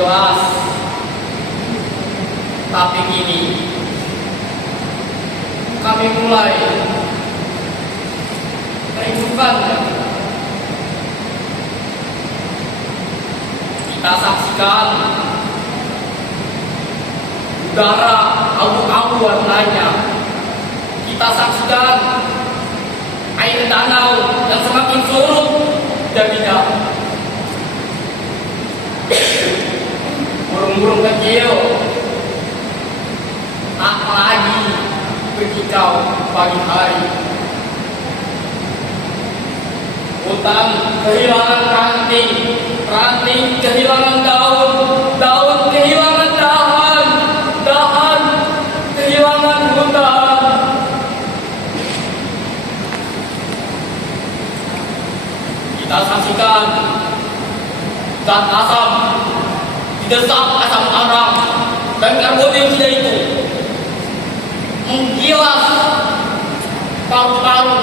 jelas. Tapi kini kami mulai merindukannya. Kita saksikan udara abu-abu warnanya. Kita saksikan air danau yang semakin surut dan tidak. Burung-burung kecil tak lagi berkicau pagi hari. Hutan kehilangan ranting, ranting kehilangan daun, daun kehilangan dahan, dahan kehilangan hutan. Kita saksikan zat asam didesak asam arang dan karbon dioksida itu menggilas paru-paru.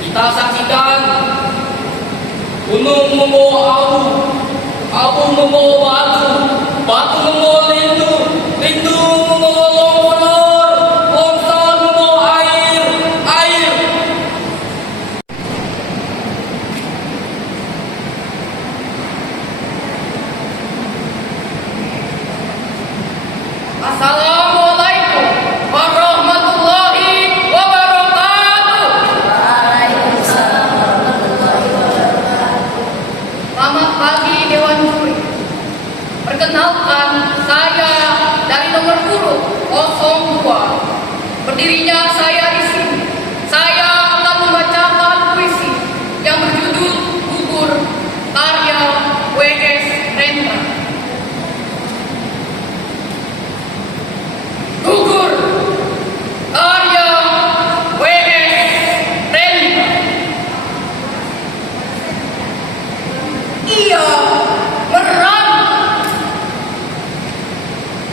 Kita saksikan gunung membawa abu, abu membawa batu, batu membawa lindu, lindu membawa longsor, longsor membawa air, air. Assalamualaikum warahmatullahi wabarakatuh. Selamat pagi Dewan Juri. Perkenalkan, saya dari nomor urut 02. Berdirinya saya di sini. Saya akan membacakan puisi yang berjudul Gugur karya W.S. Rendra. Gugur karya W.S. Rendra. Ia merantau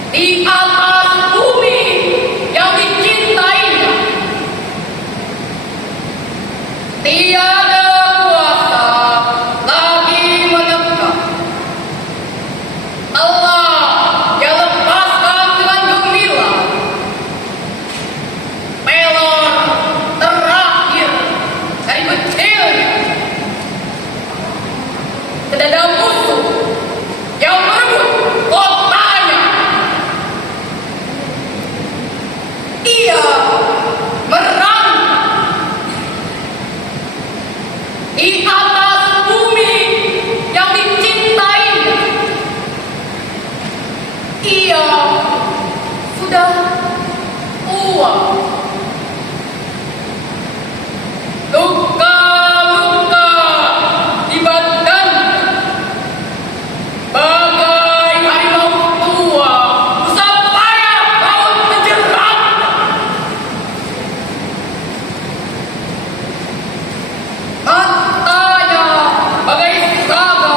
di atas bumi yang dicintainya. Tiada kuasa lagi menekan. Allah yang lepaskan dengan gembira pelor terakhir dari kecilnya ke dada musuh yang merebut kotanya. Ia merantau di atas bumi yang dicintainya. Ia sudah tua. Luka-luka di badan bagai harimau tua, usah payah kau menjerat. Matanya bagai saga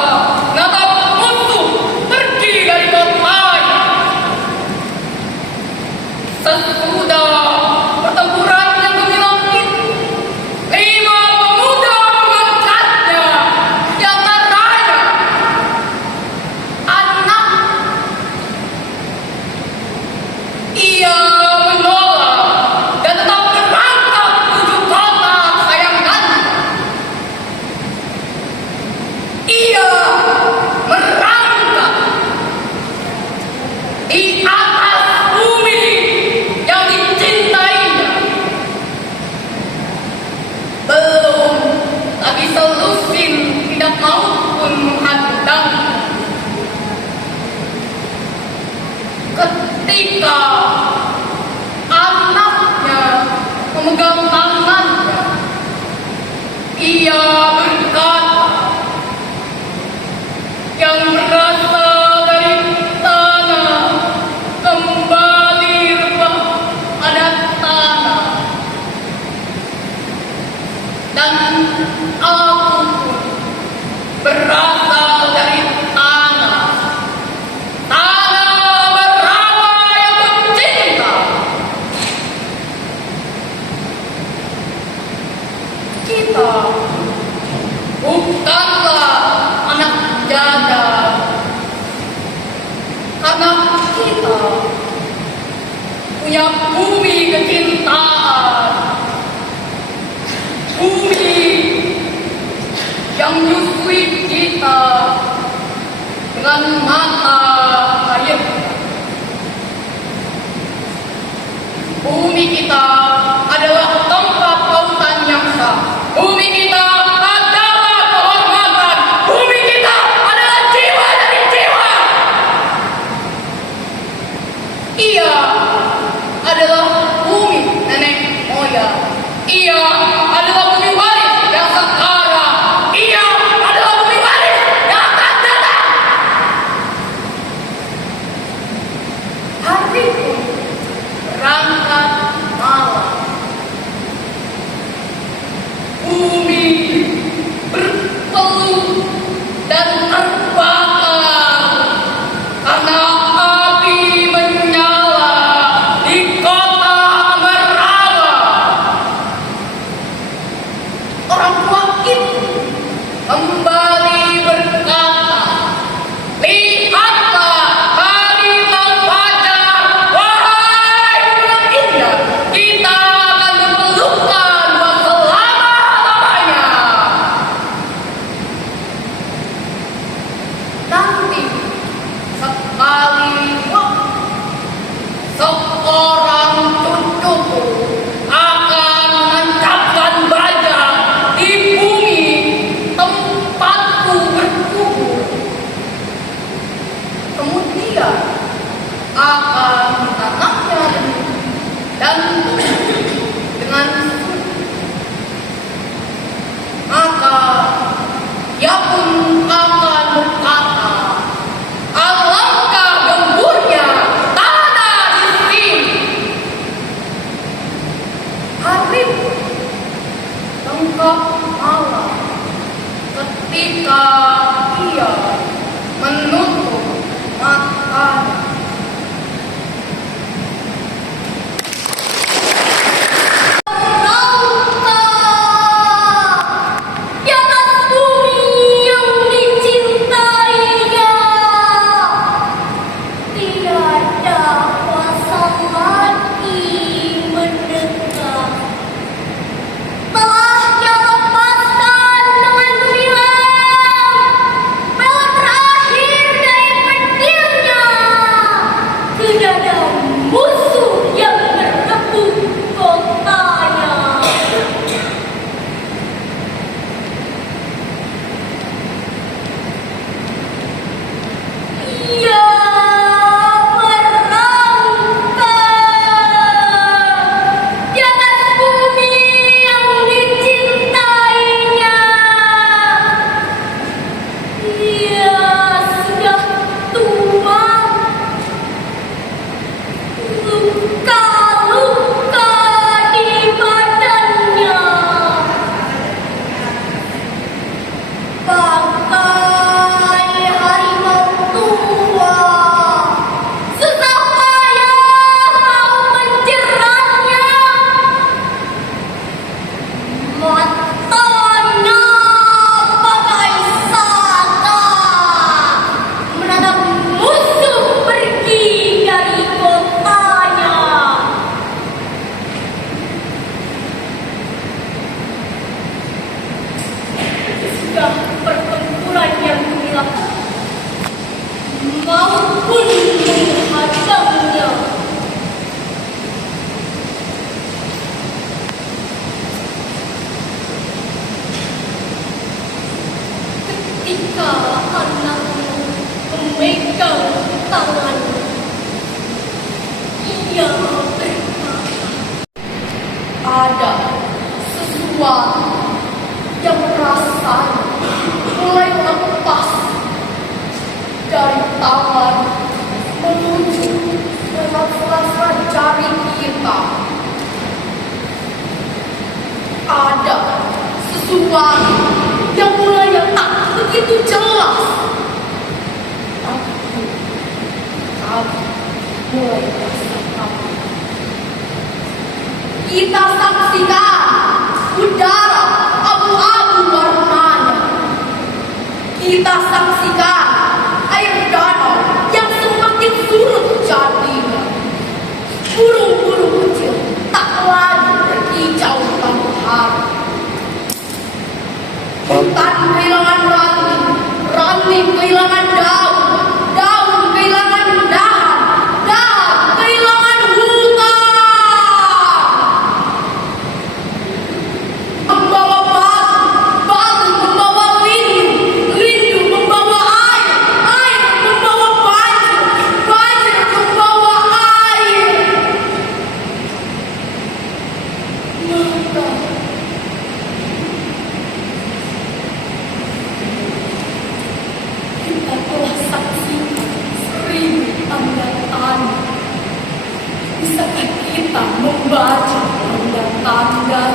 natap musuh pergi dari kotanya. Sesudah pertempuran yang gemilang itu, 5 pemuda mengangkatnya, di antaranya anak. Ia menolak dan tetap merangkap menuju kota kesayangannya. Ia merangkap di atas bumi yang dicintainya. Belum lagi selusin tidak maupun menghadangnya. Ketika anaknya memegang tangannya, ia berkata, yang berasal dari tanah kembali rebah pada tanah, dan aku pun berasal dari tanah, tanah beramai yang mencinta. bukanlah anak janda, karena kita punya bumi kecintaan, bumi yang menyusui kita dengan mata air. Bumi kita adalah tempat pautan yang sah. Bumi kita adalah kehormatan. Bumi kita adalah jiwa dari jiwa. Ia adalah bumi nenek moyang. Ia adalah bumi waris yang sekarang. Ia adalah bumi waris yang akan datang. Hari pun berangkat malam. Bumi berpeluh dan terbakar karena api menyala di kota Merawa. Orang tua itu kembali berkata, "Lihatlah hari fajar, wahai bulan indah, kita akan diperlukan buat selama-lamanya." Nanti sekali waktu seorang cucuku akan menancapkan baja di bumi tempatku berkubur. Kemudian akan menanamnya dan tumbuh dengan subur. Maka ia pun akan berkata, "Alangkah gemburnya tanah di sini." Hari pun lengkap malam ketika ia menutup matanya. Pertempuran yang gemilang maupun menghadangnya. Ketika anakmu memegang tanganmu, ia berkata, "Ada sesuatu yang rasanya mulai lepas dari tangan menuju sela-sela jari kita. Ada sesuatu yang mulai tak begitu jelas, tapi mulai terasa. Kita saksikan udara abu-abu warnanya Kita saksikan air danau yang semakin surut jadinya. Burung-burung kecil tak lagi berkicau pagi hari. Hutan kehilangan ranting, ranting kehilangan daun, daun kehilangan dahan, dahan kehilangan hutan. Membawa batu, batu membawa rindu, rindu membawa air, air membawa banjir, banjir membawa air. Maka kita telah saksikan seribu tanda-tanda. Bisakah kita membaca tanda-tanda?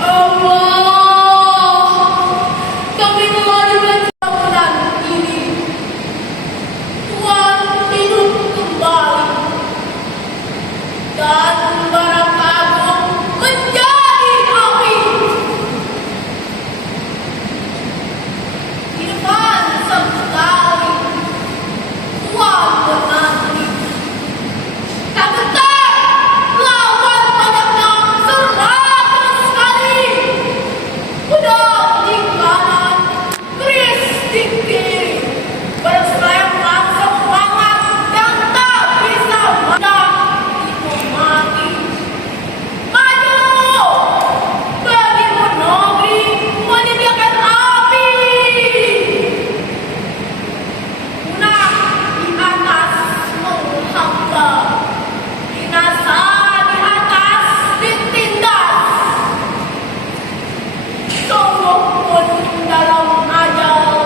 Allah, kami telah dibacakan ini. Tuhan hidup kembali dan bara agung menjadi api. Di depan sekali Tuhan menanti. Tak gentar lawan banyaknya serangan sekali. Pedang di kanan, keris di kiri, berseleman semangat yang tak bisa mati. Maju bagi negeri menyediakan api. Punah di atas menghantam, binasa di atas ditindas. Sungguh pun dalam ajal.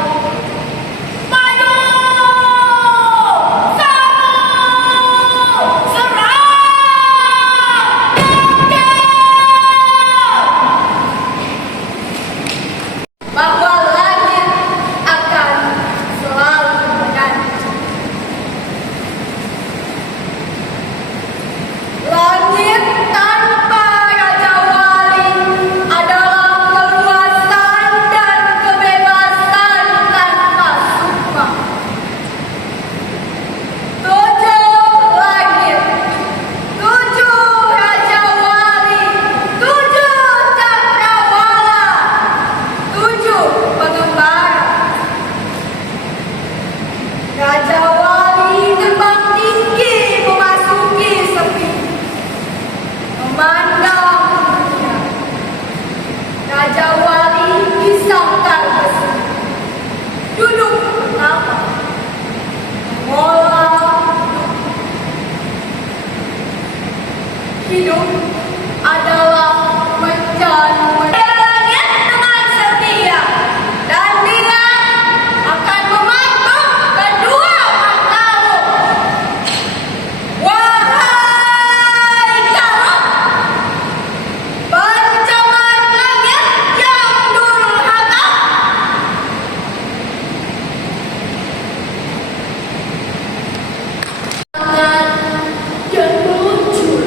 Maju, satu, serang, bahwa langit akan selalu menanti. Langit tanpa Raja Wali adalah keluasan dan kebebasan tanpa sumpah. Tujuh langit, tujuh Raja Wali, tujuh cakrawala, tujuh pengembara. Raja Wali terbang tinggi memasuki sepi, memandang dunia. Raja Wali disangkar besi, duduk menapa, mengolah hidup adalah menjadi langit teman setia, dan dia akan memanggul kedua matamu. Wahai kamu, pancaman langit yang durhaka, tangan yang muncul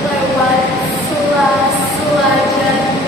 lewat sela-sela jalan.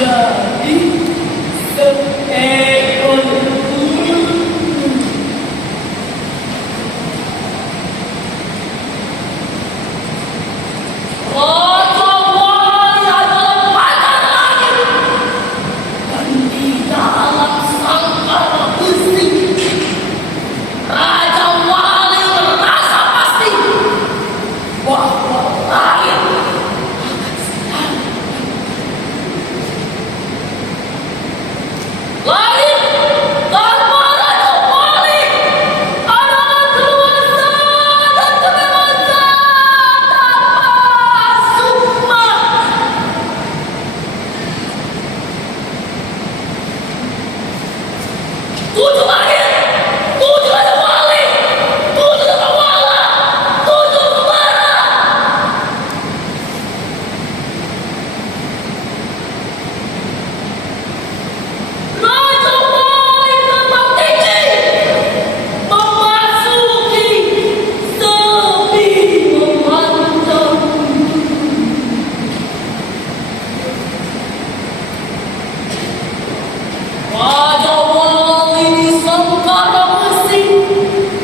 jadi seekor burung. Raja Wali adalah badan langit, dan di dalam sangkar besi Raja Wali merasa pasti bahwa langit akan siang. Langit tanpa Raja Wali adalah kuasa dan kebebasan tanpa sukma. Tujuh langit, tujuh Raja Wali, tujuh Cakrawala, tujuh Kembara. Raja Wali terbang tinggi, memasuki sepi memandang. Raja Wali di sangkar besi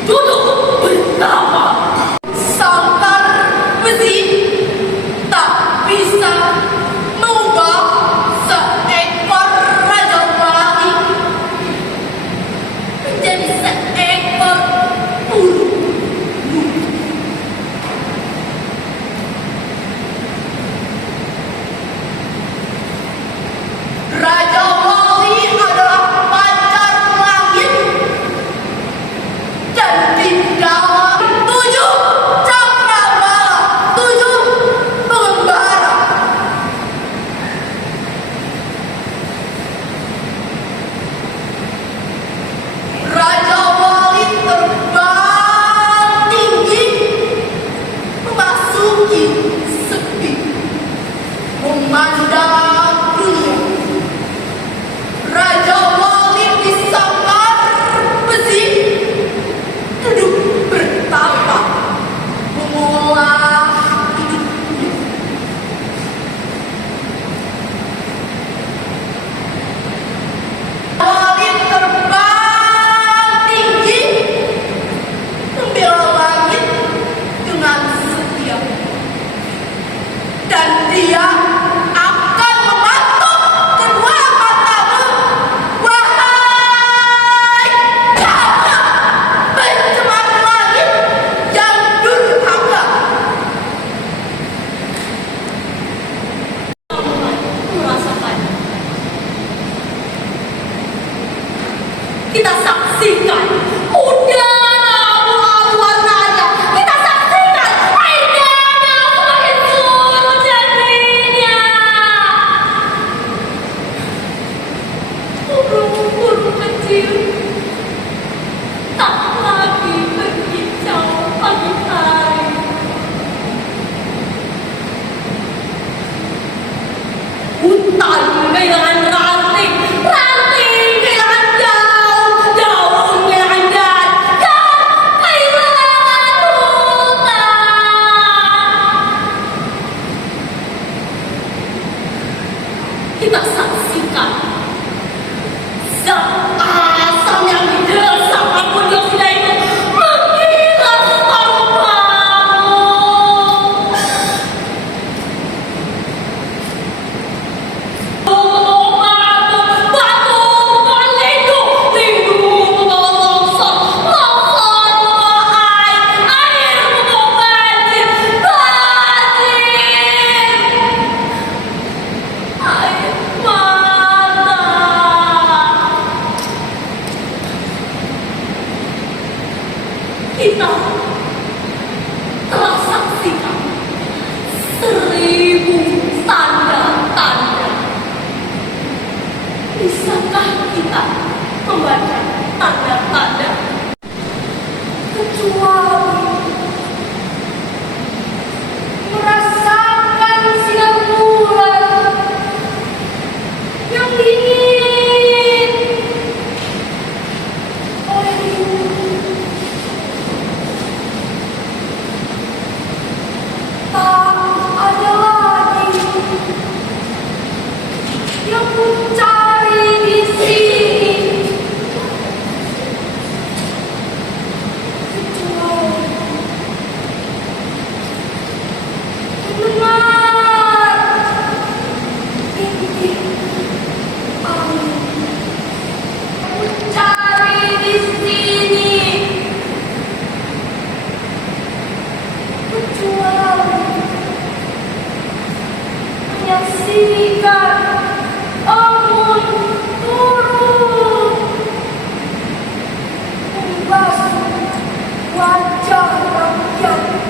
duduk bertapa. Sangkar besi tak bisa mengubah seekor Raja Wali menjadi seekor burung. Raja Wali adalah pacar langit, dan di dalam tujuh cakrawala, tujuh pengembara. Raja Wali terbang tinggi, memasuki sepi, memandang dunia. Raja Wali di sangkar besi duduk bertapa, mengolah hidupnya. Wali terbang tinggi, membela langit dengan setia, dan dia akan mematuk kedua matamu, wahai jahat pencemar langit yang durhaka. Merasakan, kita saksikan udara abu-abu warnanya, kita saksikan indahnya semakin surut jadinya. Burung-burung kecil tak lagi berkicau pagi hari. Hutan kehilangan ranting, ranting kehilangan daun, daun kehilangan dan kehilangan hutan. Kita saksikan zat asam yang didesak karbon dioksida itu menghilang tanpa yang ku cari di sini. Mendengar rintik angin, ku cari di sini. Kecuali menyaksikan embun turun, membasuh wajah rakyatku.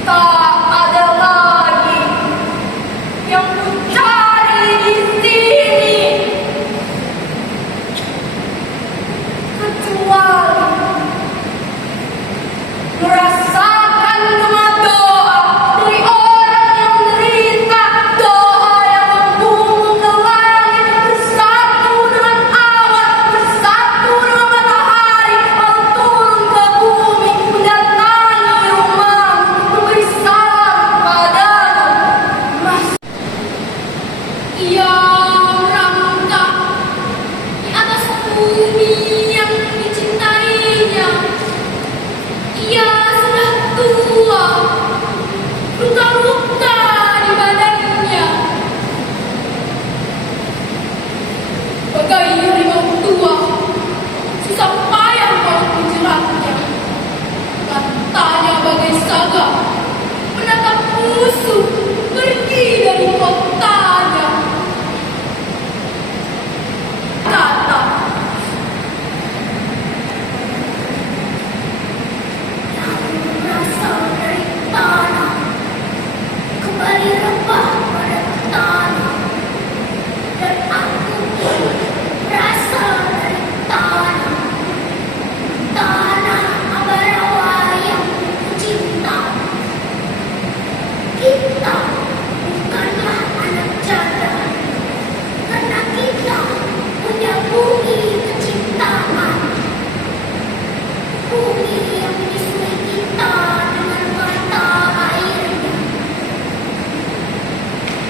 Tak ada lagi yang ku cari di sini kecuali merasakan gema doa dari orang yang menderita, doa yang membumbung ke langit, bersatu dengan awan, bersatu dengan matahari, lalu turun ke bumi, mendatangi rumahmu, memberi salam padamu. Mas, ia merangkak di atas bumi yang dicintainya. Ia sudah tua, luka-luka di badannya, bagai harimau tua, susah payah mau menjeratnya. Katanya bagai saga, menatap musuh pergi dari kotanya. Kata, berasal dari tanah, kembali rebah pada tanah, dan aku berasal dari tanah, tanah Ambarawa yang ku cinta. Kita bukanlah anak janda, karena kita punya bumi kecintaan, bumi yang menyusui kita dengan mata airnya.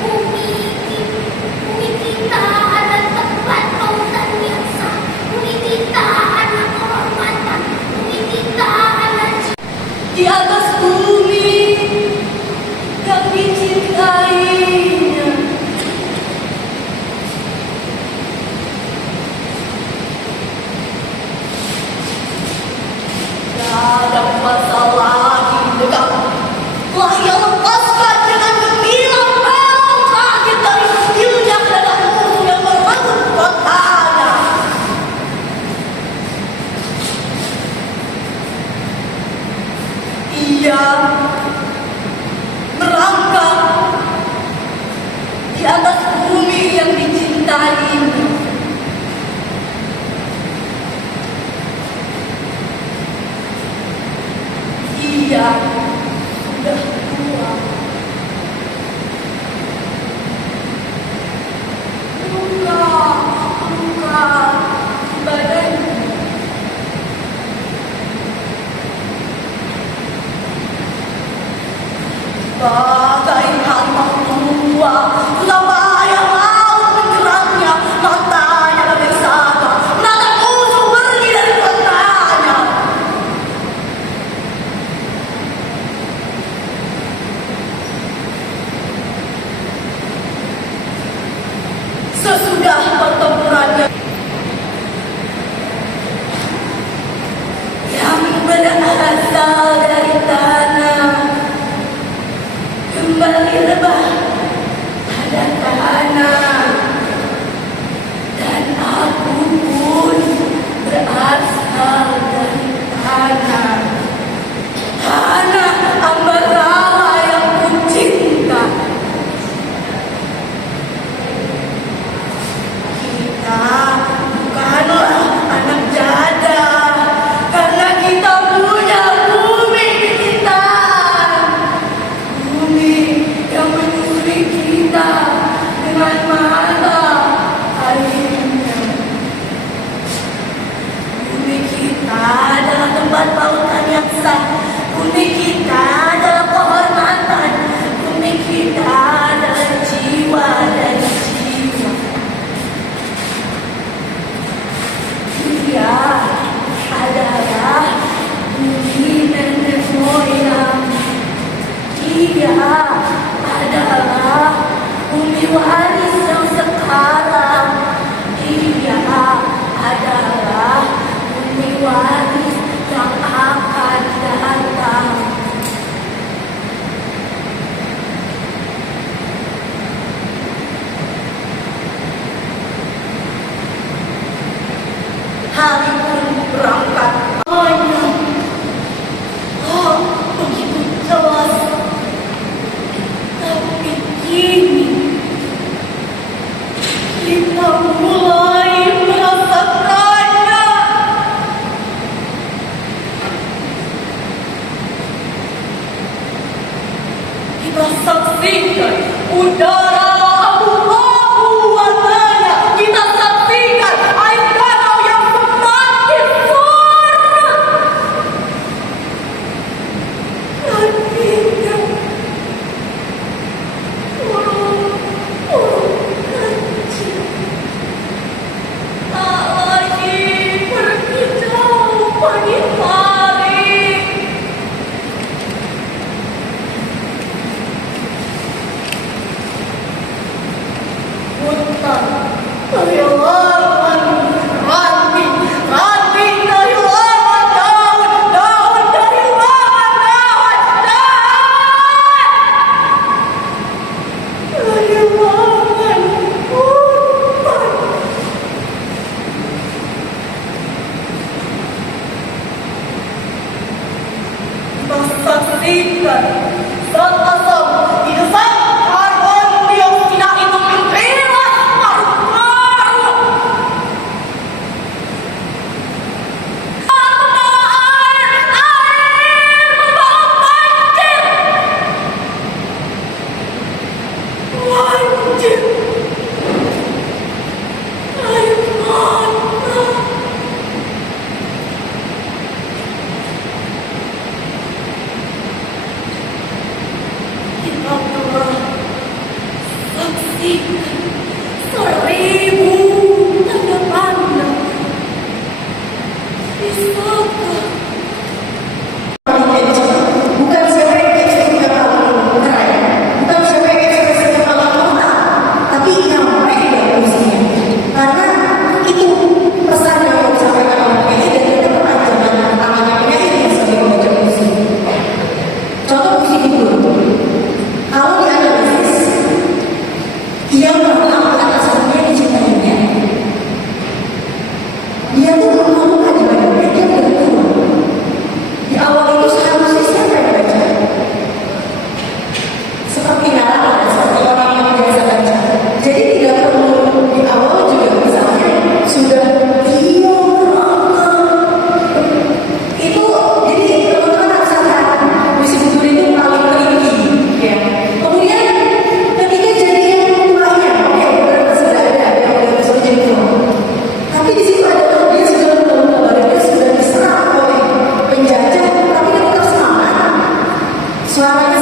Bumi kita adalah tempat lautan yang sah. Bumi kita adalah kehormatan. Bumi kita adalah di atas bumi yang dicintainya. Tak ada masalah lagi dengan telah ia lepaskan dengan gemilang malam langit dari skillnya ke dalam musuh yang merebut kotanya. Ia merangkak di atas bumi yang dicintainya. Ia sudah tua, luka di badannya. Bagai harimau tua, sudah payah mau menjeratnya. Matanya bagai saga, menatap musuh pergi dari kotanya. Sesudah pertempurannya yang berasal dari tanah, Dia adalah bumi waris yang sekarang. Dia adalah bumi waris yang akan datang. Hari pun berangkat. Begitu jelas. Tapi kini kita mulai merasakannya. Kita saksikan udara abu-abu warnanya. Kita saksikan air danau yang semakin surut. Nantinya burung-burung kecil tak lagi berkicau pagi hari. Hutan kehilangan ranting, ranting kehilangan daun, daun kehilangan daun, kehilangan hutan. Kita saksikan zat asam di desak karbon dioksida itu menghilang paru-paru. Air membawa banjir. Banjir. Air mata. Kita telah saksikan 1000 tanda tanda. Bisakah Bukan siapa yang ekspresi kepala keren, bukan siapa yang ekspresi kepala kota, tapi nyampe dari puisinya. Karena itu pesan yang mau disampaikan oleh penyanyi dan kita pernah zaman pertamanya penyanyi yang sebagai pembaca puisi. Contoh puisi dulu. Kalau dianalisis, dia bahwa kata sebelumnya dicintainya, dia tuh ngomong aja badannya, dia udah tua. Di awal itu seharusnya siapa yang baca? Seperti narator, seperti orang yang biasa baca. Jadi tidak perlu di awal juga misalnya sudah dia berangkat. Itu jadi teman-teman harus sadar puisi Budur itu paling tinggi, ya. Kemudian ketika jadi yang tuanya, oke, beberapa sudah ada yang udah sudah jadi tua. Tapi di situ ada dia sudah tua, dia sudah diserang oleh penjajah, tapi dia tetap semangat. Suaranya